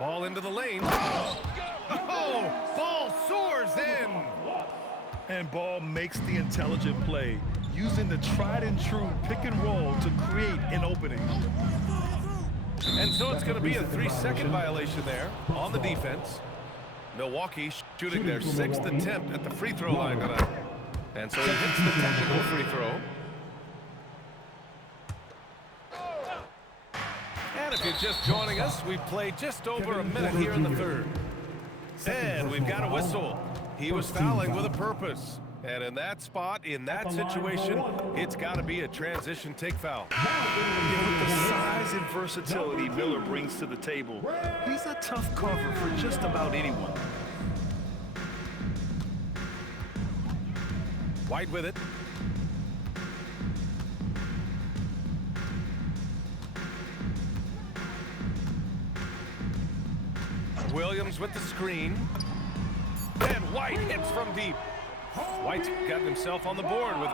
Ball into the lane. Oh, ball soars in. And Ball makes the intelligent play, using the tried and true pick and roll to create an opening. And so it's going to be a 3-second violation there on the defense. Milwaukee shooting their 6th attempt at the free throw line tonight. And so he hits the technical free throw. And if you're just joining us, we've played just over a minute here in the third. And we've got a whistle. He was fouling with a purpose. And in that spot, in that situation, it's got to be a transition take foul. With the size and versatility Miller brings to the table, he's a tough cover for just about anyone. White with it. Williams with the screen. And White hits from deep. White's gotten himself on the board with...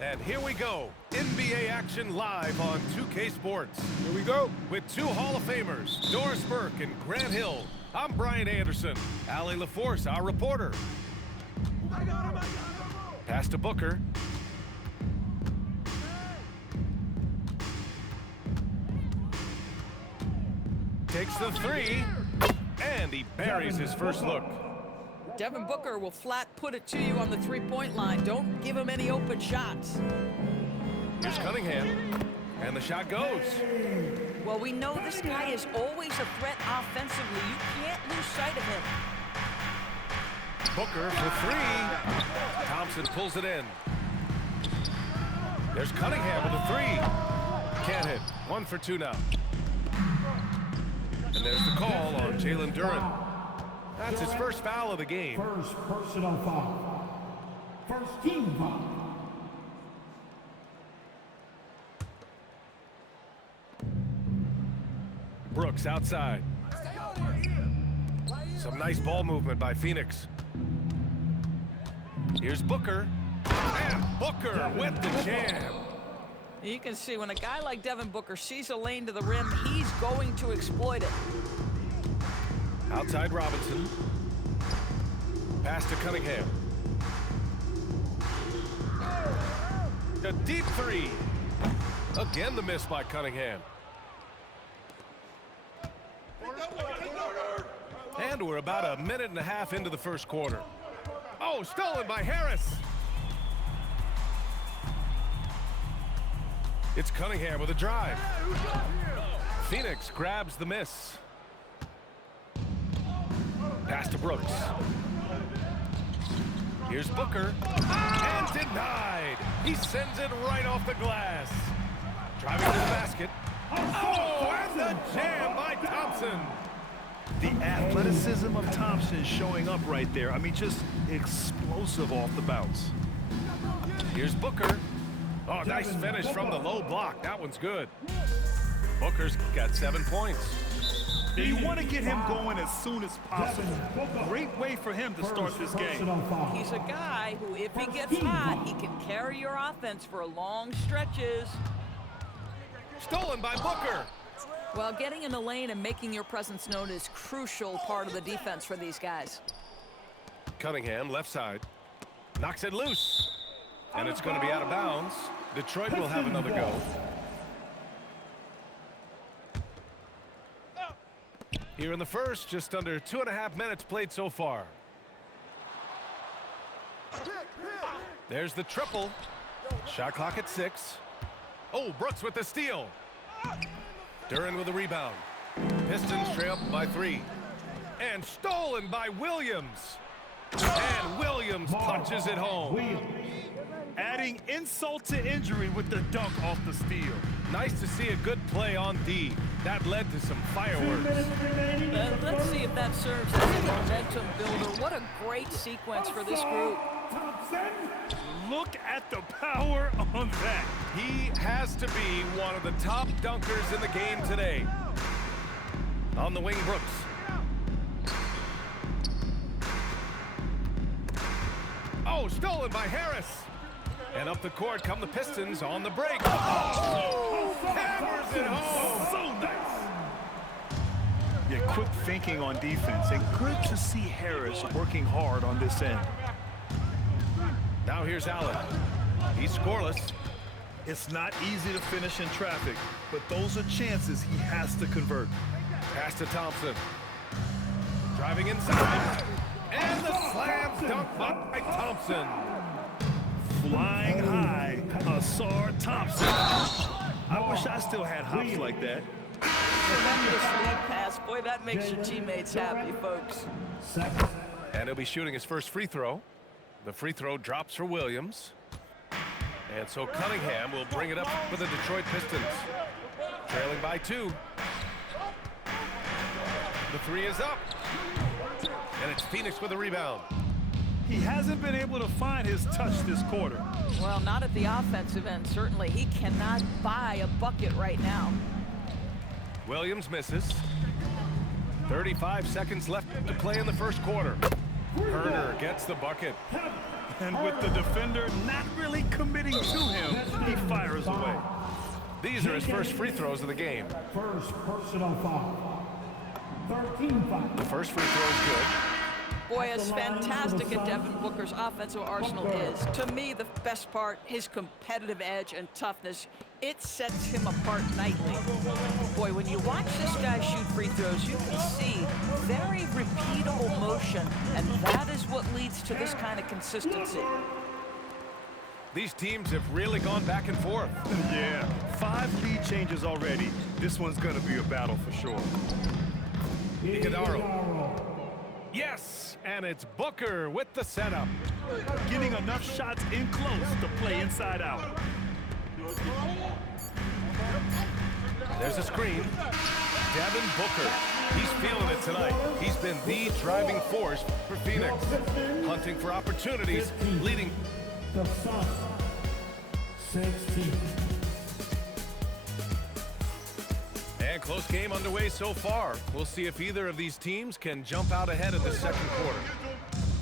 And here we go. NBA action live on 2K Sports. Here we go. With two Hall of Famers, Doris Burke and Grant Hill. I'm Brian Anderson. Allie LaForce, our reporter. Pass to Booker. Takes the three. And he buries his first look. Devin Booker will flat put it to you on the three-point line. Don't give him any open shots. Here's Cunningham, and the shot goes. Well, we know this guy is always a threat offensively. You can't lose sight of him. Booker for three. Thompson pulls it in. There's Cunningham with a three. Can't hit. 1 for 2 now. And there's the call on Jalen Duren. That's his first foul of the game. First personal foul. First team foul. Brooks outside. Some nice ball movement by Phoenix. Here's Booker. And Booker with the jam. You can see when a guy like Devin Booker sees a lane to the rim, he's going to exploit it. Outside Robinson. Pass to Cunningham. A deep three. Again the miss by Cunningham. And we're about a minute and a half into the first quarter. Oh, stolen by Harris. It's Cunningham with a drive. Phoenix grabs the miss. Pass to Brooks. Here's Booker. And denied. He sends it right off the glass. Driving to the basket. Oh, and the jam by Thompson. The athleticism of Thompson showing up right there. I mean, just explosive off the bounce. Here's Booker. Oh, nice finish from the low block. That one's good. Booker's got 7 points. You want to get him going as soon as possible. Great way for him to start this game. He's a guy who, if he gets hot, he can carry your offense for long stretches. Stolen by Booker. Well, getting in the lane and making your presence known is crucial part of the defense for these guys. Cunningham, left side. Knocks it loose. And it's going to be out of bounds. Detroit will have another go. Here in the first, just under 2.5 minutes played so far. There's the triple. Shot clock at 6. Oh, Brooks with the steal. Duran with the rebound. Pistons trail by 3. And stolen by Williams. And Williams punches it home. Adding insult to injury with the dunk off the steal. Nice to see a good play on D. That led to some fireworks. Let's see if that serves as a momentum builder. What a great sequence for this group. Look at the power on that. He has to be one of the top dunkers in the game today. On the wing, Brooks. Oh, stolen by Harris. And up the court come the Pistons on the break. Oh, hammers it home. So nice. Yeah, quick thinking on defense, and good to see Harris working hard on this end. Now here's Allen. He's scoreless. It's not easy to finish in traffic, but those are chances he has to convert. Pass to Thompson. Driving inside. And the slam dunk by Thompson. Flying high, Asar Thompson. I wish I still had hops like that. Tremendous lead pass. Boy, that makes your teammates happy, folks. And he'll be shooting his first free throw. The free throw drops for Williams. And so Cunningham will bring it up for the Detroit Pistons. Trailing by 2. The 3 is up. And it's Phoenix with a rebound. He hasn't been able to find his touch this quarter. Well, not at the offensive end, certainly. He cannot buy a bucket right now. Williams misses. 35 seconds left to play in the first quarter. Herner gets the bucket. And with the defender not really committing to him, he fires away. These are his first free throws of the game. First personal foul. 13 foul. The first free throw is good. Boy, as fantastic as Devin Booker's offensive arsenal is, to me, the best part, his competitive edge and toughness, it sets him apart nightly. Boy, when you watch this guy shoot free throws, you can see very repeatable motion, and that is what leads to this kind of consistency. These teams have really gone back and forth. Yeah, 5 lead changes already. This one's going to be a battle for sure. Iguodaro. Yes, and it's Booker with the setup. Getting enough shots in close to play inside out. There's a screen. Devin Booker. He's feeling it tonight. He's been the driving force for Phoenix. Hunting for opportunities, leading. The Suns. 16. And close game underway so far. We'll see if either of these teams can jump out ahead in the second quarter.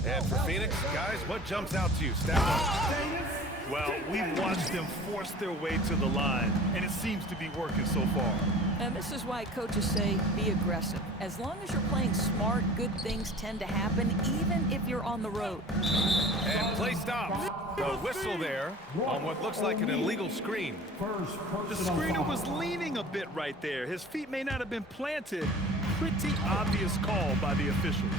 And for Phoenix, guys, what jumps out to you? Step up. Well, we've watched them force their way to the line, and it seems to be working so far. And this is why coaches say be aggressive. As long as you're playing smart, good things tend to happen, even if you're on the road. And play stops. A whistle there on what looks like an illegal screen. The screener was leaning a bit right there. His feet may not have been planted. Pretty obvious call by the officials.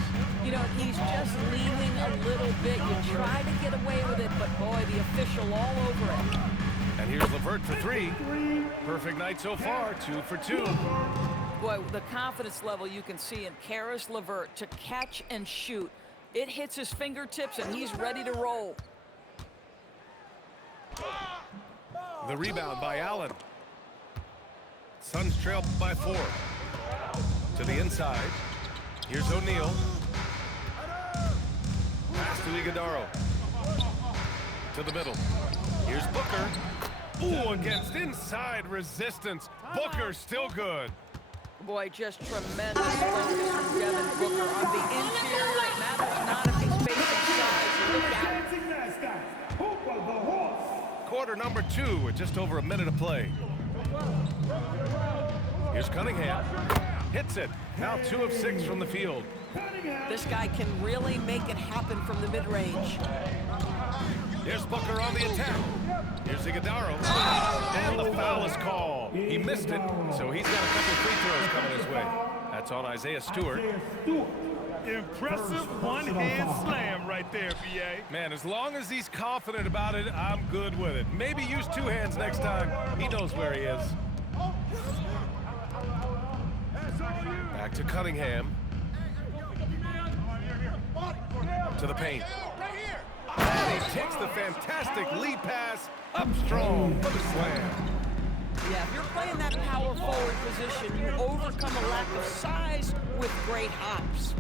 You know, he's just leaning a little bit. You try to get away with it, but boy, the official all over it. And here's LeVert for 3. Perfect night so far, 2 for 2. Boy, the confidence level you can see in Caris LeVert to catch and shoot. It hits his fingertips, and he's ready to roll. The rebound by Allen. Suns trail by 4. To the inside. Here's O'Neal. Pass to Iguodaro. To the middle. Here's Booker. Ooh, against inside resistance. Booker still good. Boy, just tremendous focus from Devin Booker on the interior. It matters not if he's facing size. Look out. Dancing mascot, Hooper the Horse. Quarter number 2 with just over a minute of play. Here's Cunningham. Hits it. Now 2 of 6 from the field. This guy can really make it happen from the mid-range. Here's Booker on the attack. Here's Iguodala. And the foul is called. He missed it, so he's got a couple free throws coming his way. That's on Isaiah Stewart. Impressive one-hand slam right there, B.A. Man, as long as he's confident about it, I'm good with it. Maybe use 2 hands next time. He knows where he is. Back to Cunningham. To the paint. And he takes the fantastic lead pass up strong for the slam. Yeah, if you're playing that power forward position, you overcome a lack of size with great hops.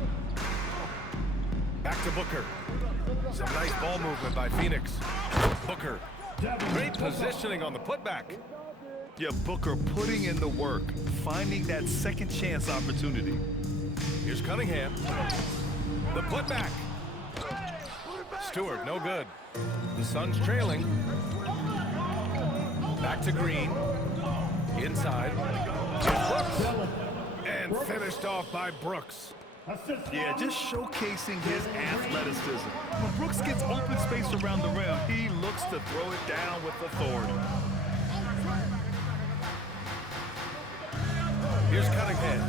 Back to Booker. Some nice ball movement by Phoenix. Booker. Great positioning on the putback. Yeah, Booker putting in the work, finding that second chance opportunity. Here's Cunningham. The putback. Stewart, no good. The Suns trailing. Back to Green. Inside. Here's Brooks. And finished off by Brooks. Yeah, just showcasing his athleticism. When Brooks gets open space around the rim, he looks to throw it down with authority. Here's Cunningham.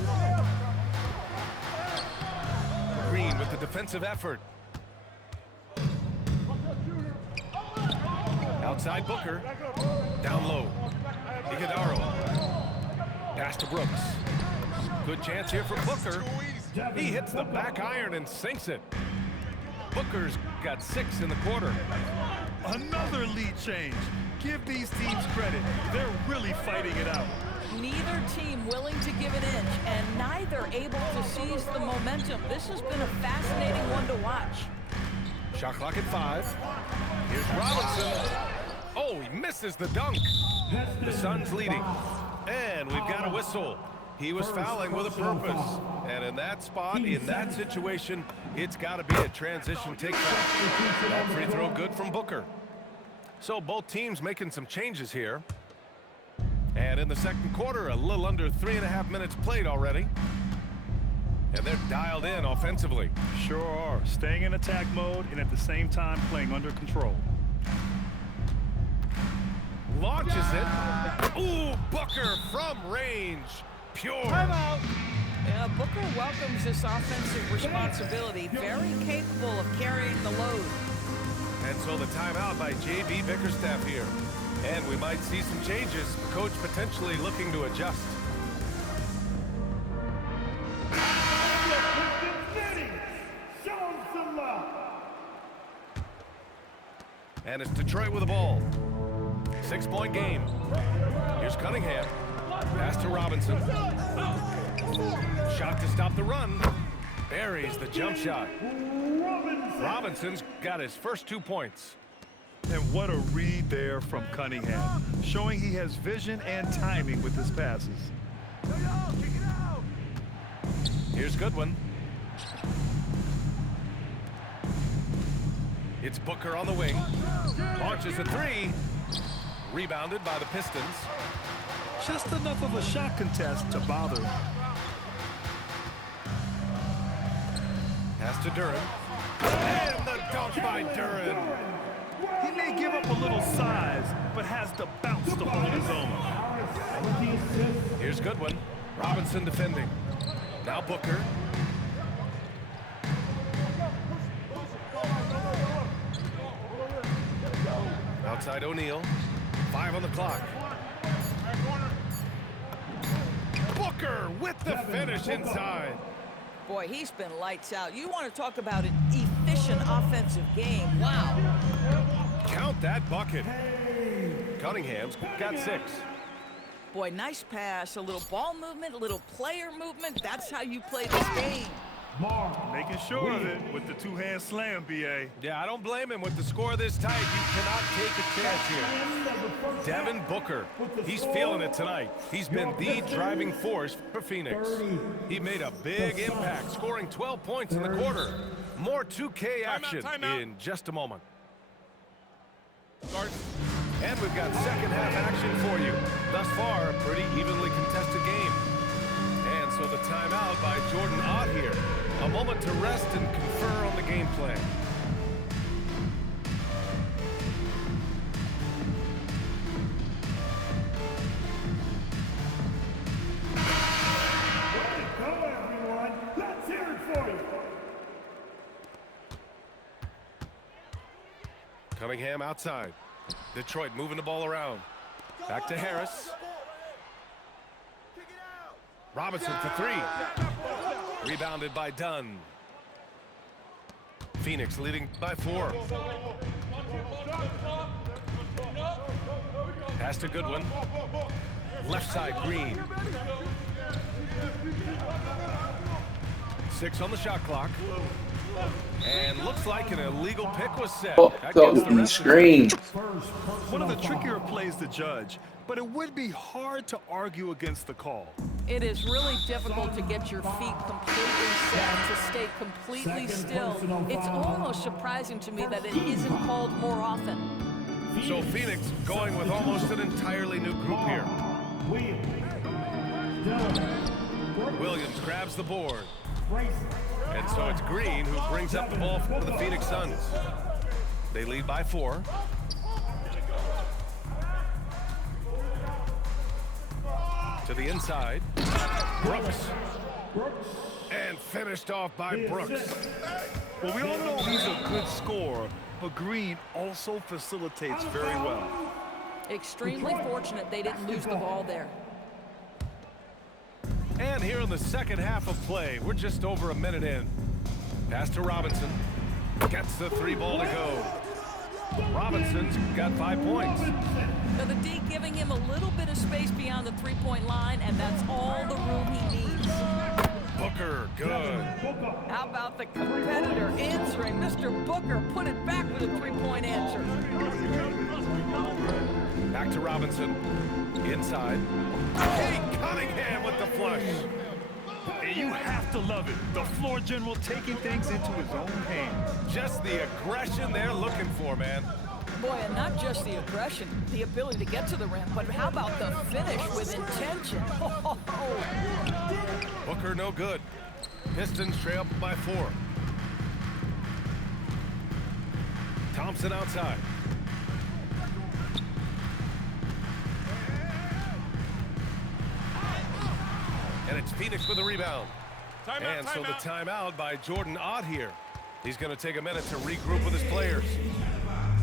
Green with the defensive effort. Outside Booker. Down low. Iguodala. Pass to Brooks. Good chance here for Booker. He hits the back iron and sinks it. Booker's got 6 in the quarter. Another lead change. Give these teams credit. They're really fighting it out. Neither team willing to give an inch, and neither able to seize the momentum. This has been a fascinating one to watch. Shot clock at 5. Here's Robinson. Oh, he misses the dunk. The Suns leading. And we've got a whistle. He was fouling with a purpose. And in that spot, in that situation, it's got to be a transition takedown. That free throw good from Booker. So both teams making some changes here. And in the second quarter, a little under 3.5 minutes played already. And they're dialed in offensively. Sure are. Staying in attack mode and at the same time playing under control. Launches it. Ooh, Booker from range. Pure. Timeout. Yeah, Booker welcomes this offensive responsibility. Very capable of carrying the load. And so the timeout by J.B. Bickerstaff here. And we might see some changes. Coach potentially looking to adjust. And it's Detroit with the ball. 6-point game. Here's Cunningham. Pass to Robinson. Shot to stop the run. Buries the jump shot. Robinson's got his first 2 points. And what a read there from Cunningham, showing he has vision and timing with his passes. Here's Goodwin. It's Booker on the wing. Launches a 3. Rebounded by the Pistons. Just enough of a shot contest to bother. Pass to Duren. And the dunk by Duren. He may give up a little size, but has the bounce to hold his own. Here's Goodwin. Robinson defending. Now Booker. Outside O'Neal. 5 on the clock. Booker with the finish inside. Boy, he's been lights out. You want to talk about an efficient offensive game. Wow. Count that bucket. Cunningham's got 6. Boy, nice pass. A little ball movement, a little player movement. That's how you play this game. Making sure of it with the two-hand slam, B.A. Yeah, I don't blame him. With the score this tight, you cannot take a chance here. Devin Booker, he's feeling it tonight. He's been the driving force for Phoenix. He made a big impact, scoring 12 points in the quarter. More 2K action in just a moment. And we've got second half action for you. Thus far, a pretty evenly contested game. And so the timeout by Jordan Ott here. A moment to rest and confer on the game plan. Go, everyone. Let's hear it for you. Cunningham outside. Detroit moving the ball around. Back to Harris. Robinson for three. Rebounded by Dunn. Phoenix leading by 4. Pass to Goodwin. Left side, Green. 6 on the shot clock. And looks like an illegal pick was set. Against the screen. One of the trickier plays to judge, but it would be hard to argue against the call. It is really difficult to get your feet completely set, to stay completely still. It's almost surprising to me that it isn't called more often. So Phoenix going with almost an entirely new group here. Williams grabs the board. And so it's Green who brings up the ball for the Phoenix Suns. They lead by 4. To the inside. Brooks. And finished off by Brooks. Well, we all know he's a good scorer, but Green also facilitates very well. Extremely fortunate they didn't lose the ball there. And here in the second half of play, we're just over a minute in. Pass to Robinson. Gets the 3 ball to go. Robinson's got 5 points. Now the D giving him a little bit of space beyond the 3-point line, and that's all the room he needs. Booker, good. How about the competitor answering? Mr. Booker put it back with a 3-point answer. Back to Robinson. Inside. Kate Cunningham with the flush. And you have to love it. The floor general taking things into his own hands. Just the aggression they're looking for, man. Boy, and not just the aggression, the ability to get to the rim, but how about the finish with intention? Booker no good. Pistons trail by 4. Thompson outside. And it's Phoenix with a rebound. And so the timeout by Jordan Ott here. He's going to take a minute to regroup with his players.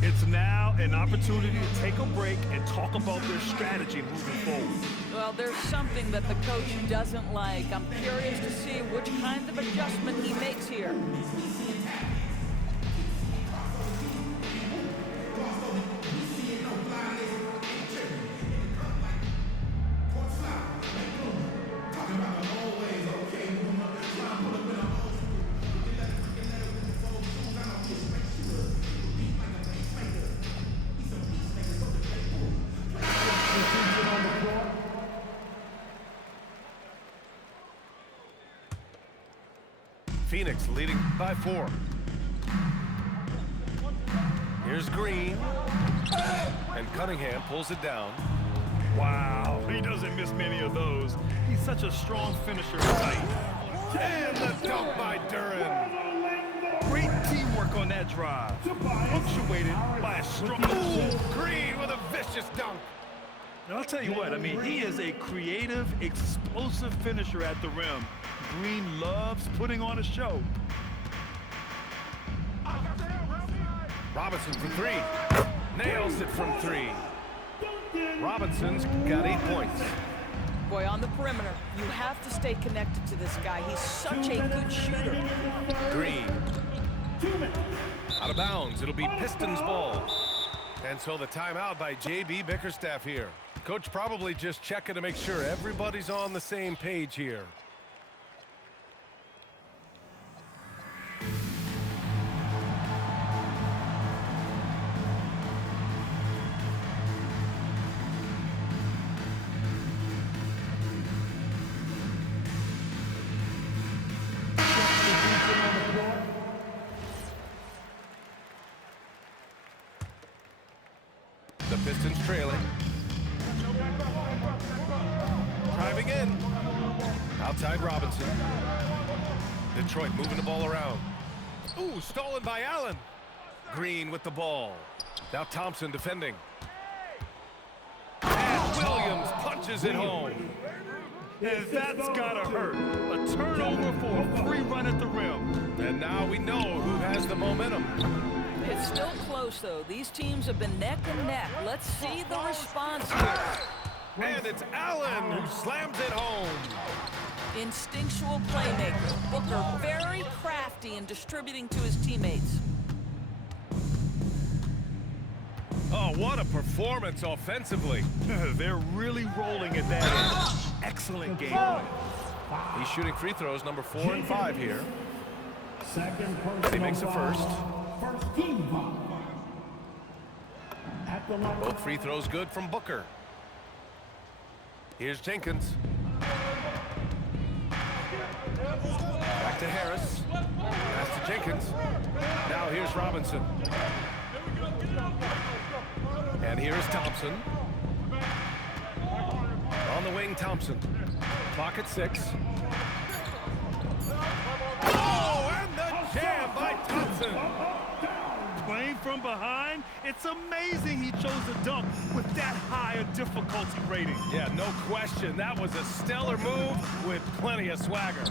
It's now an opportunity to take a break and talk about their strategy moving forward. Well, there's something that the coach doesn't like. I'm curious to see which kind of adjustment he makes here. Phoenix leading by 4. Here's Green. And Cunningham pulls it down. Wow, he doesn't miss many of those. He's such a strong finisher tonight. And the dunk by Duran. Great teamwork on that drive. Punctuated by a strong... Ooh, Green with a vicious dunk. And I'll tell you what, I mean, he is a creative, explosive finisher at the rim. Green loves putting on a show. Robinson from 3. Nails it from 3. Robinson's got 8 points. Boy, on the perimeter, you have to stay connected to this guy. He's such a good shooter. Green. Out of bounds. It'll be Pistons ball. And so the timeout by J.B. Bickerstaff here. Coach probably just checking to make sure everybody's on the same page here. The Pistons trailing. Driving in. Outside Robinson. Detroit moving the ball around. Ooh, stolen by Allen. Green with the ball. Now Thompson defending. And Williams punches it home. And that's gotta hurt. A turnover for a free run at the rim. And now we know who has the momentum. It's still close, though. These teams have been neck and neck. Let's see the response here. And it's Allen who slams it home. Instinctual playmaker. Booker very crafty in distributing to his teammates. Oh, what a performance offensively. They're really rolling at that end. Excellent game plan. He's shooting free throws, number 4 and 5 here. Second He makes a first. First team foul. At the line. Both free throws good from Booker. Here's Jenkins. Back to Harris. Pass to Jenkins. Now here's Robinson. And here's Thompson. On the wing, Thompson. Clock at 6. Oh, and the jam by Thompson. Playing from behind, it's amazing he chose a dunk with that high a difficulty rating. Yeah, no question. That was a stellar move with plenty of swagger.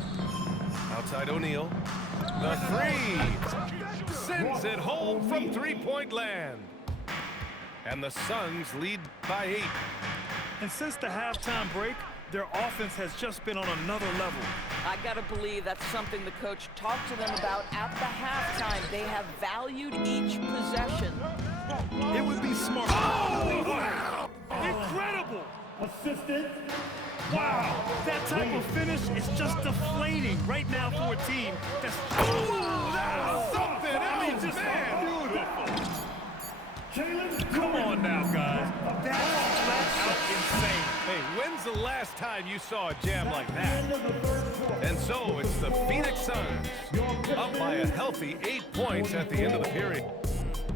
Outside O'Neal. The three. Sends it home from three-point land. And the Suns lead by 8. And since the halftime break, their offense has just been on another level. I gotta believe that's something the coach talked to them about at the halftime. They have valued each possession. It would be smart. Oh, wow. Incredible. Assistant. Wow. That type of finish is just deflating right now for a team that's... Oh, that's something else, just beautiful. Come on now, guys. That's flat out insane. Hey, when's the last time you saw a jam like that? And so it's the Phoenix Suns up by a healthy 8 points at the end of the period.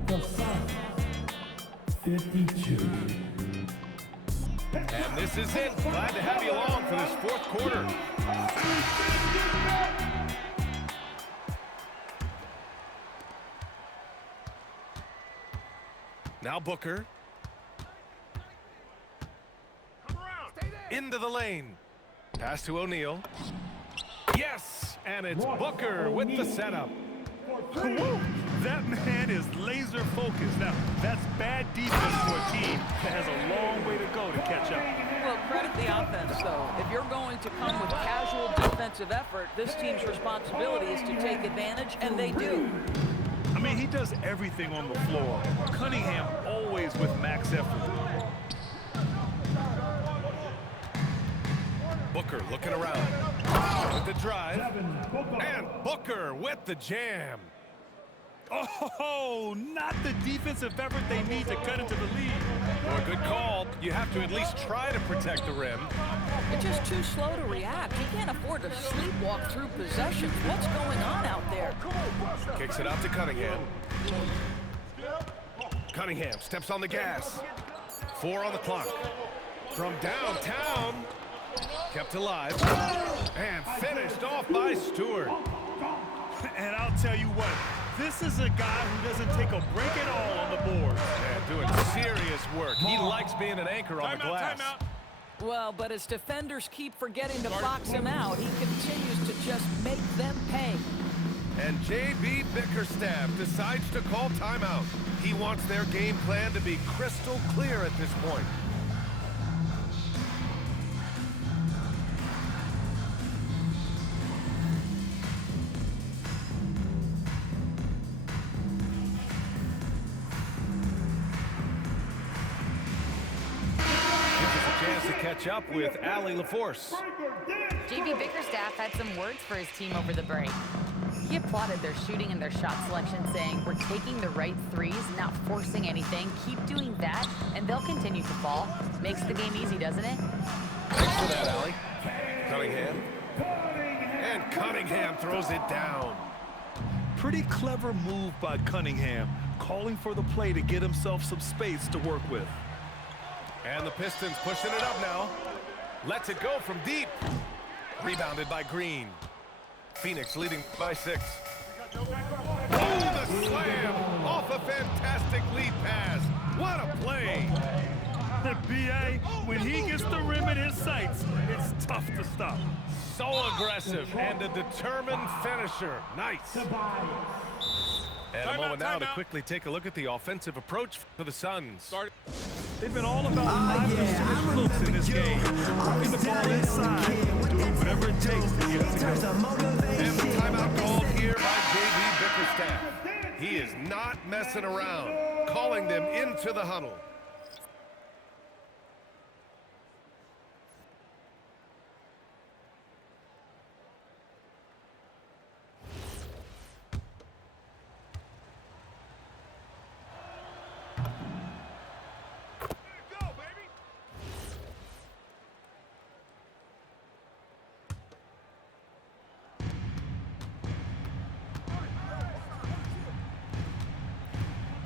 The Suns. 52. And this is it. Glad to have you along for this fourth quarter. Now Booker. Into the lane. Pass to O'Neal. Yes! And it's Booker with the setup. That man is laser focused. Now, that's bad defense for a team that has a long way to go to catch up. Well, credit the offense, though. If you're going to come with casual defensive effort, this team's responsibility is to take advantage, and they do. I mean, he does everything on the floor. Cunningham always with max effort. Booker looking around with the drive, and Booker with the jam. Oh, not the defensive effort they need to cut into the lead. Well, good call. You have to at least try to protect the rim. You're just too slow to react. You can't afford to sleepwalk through possessions. What's going on out there? Kicks it out to Cunningham. Cunningham steps on the gas. 4 on the clock. From downtown. Kept alive. And finished off by Stewart. And I'll tell you what, this is a guy who doesn't take a break at all on the board. And doing serious work. He likes being an anchor on the glass. Timeout. Well, but as defenders keep forgetting to box him out, he continues to just make them pay. And J.B. Bickerstaff decides to call timeout. He wants their game plan to be crystal clear at this point. To catch up with Allie LaForce. J.B. Bickerstaff had some words for his team over the break. He applauded their shooting and their shot selection, saying, "We're taking the right threes, not forcing anything. Keep doing that, and they'll continue to fall." Makes the game easy, doesn't it? Thanks for that, Allie. Cunningham. And Cunningham throws it down. Pretty clever move by Cunningham. calling for the play to get himself some space to work with. And the Pistons pushing it up now. Lets it go from deep. Rebounded by Green. Phoenix leading by 6. Oh, the slam off a fantastic lead pass. What a play. The BA, when he gets the rim in his sights, it's tough to stop. So aggressive and a determined finisher. Nice. And a moment now to quickly take a look at the offensive approach for the Suns. They've been all about switch looks in this game. Working the ball inside, doing whatever it takes to get it to go. And the timeout called here by J.B. Bickerstaff. He is not messing around, calling them into the huddle.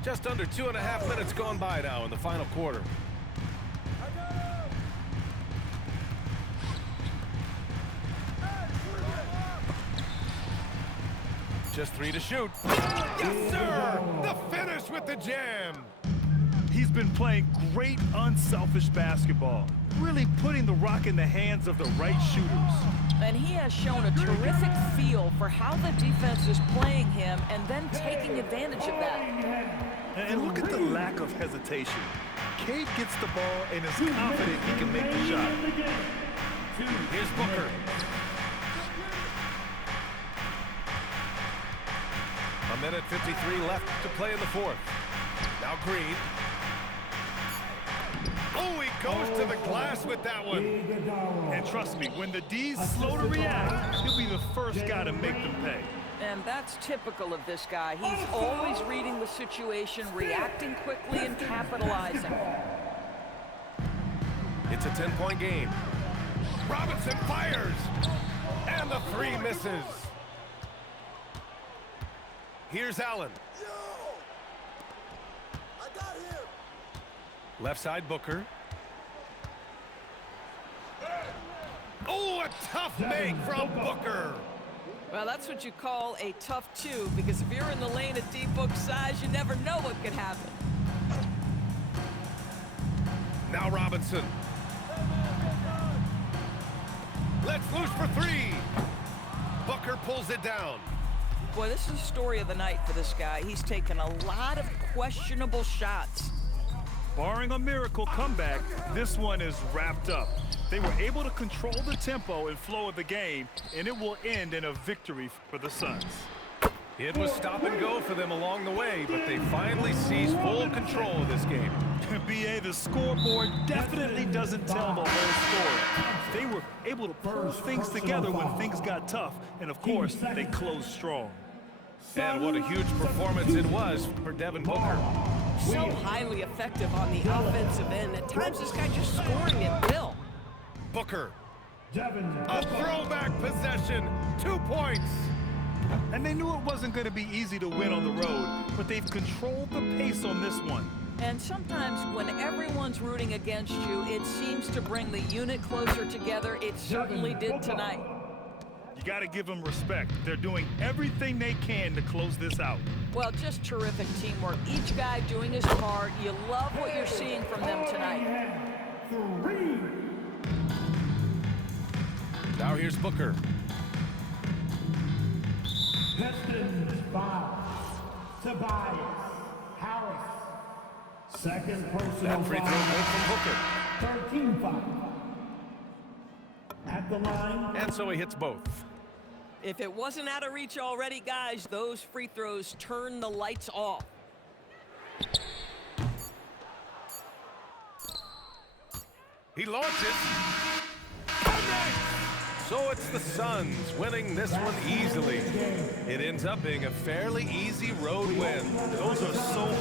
Just under 2.5 minutes gone by now in the final quarter. Just 3 to shoot. Yes, sir! The finish with the jam. He's been playing great, unselfish basketball, really putting the rock in the hands of the right shooters. And he has shown a terrific feel for how the defense is playing him and then taking advantage of that. And look at the lack of hesitation. Cade gets the ball and is confident he can make the shot. Here's Booker. A minute 53 left to play in the fourth. Now Green. Oh, he goes to the glass with that one. And trust me, when the D's slow to react, he'll be the first guy to make them pay. And that's typical of this guy. He's always reading the situation, reacting quickly, and capitalizing. It's a 10-point game. Robinson fires. And the 3 misses. Here's Allen. Left side, Booker. Oh, a tough make from Booker. Well, that's what you call a tough 2, because if you're in the lane at D-Book size, you never know what could happen. Now Robinson. Let's loose for 3. Booker pulls it down. Boy, this is the story of the night for this guy. He's taken a lot of questionable shots. Barring a miracle comeback, this one is wrapped up. They were able to control the tempo and flow of the game, and it will end in a victory for the Suns. It was stop and go for them along the way, but they finally seized full control of this game. BA, the scoreboard definitely doesn't tell the whole story. They were able to pull things together when things got tough, and of course, they closed strong. And what a huge performance it was for Devin Booker. So highly effective on the offensive end. At times, this guy just scoring at will. Booker. A throwback possession. 2 points. And they knew it wasn't going to be easy to win on the road, but they've controlled the pace on this one. And sometimes when everyone's rooting against you, it seems to bring the unit closer together. It certainly did tonight. You got to give them respect. They're doing everything they can to close this out. Well, just terrific teamwork. Each guy doing his part. You love what you're seeing from them tonight. Now here's Booker. Pistons foul. Tobias Harris. Second personal That free throw foul. goes from Booker. 13 foul. At the line. And so he hits both. If it wasn't out of reach already, guys, those free throws turn the lights off. He launches. So it's the Suns winning this one easily. It ends up being a fairly easy road win. Those are so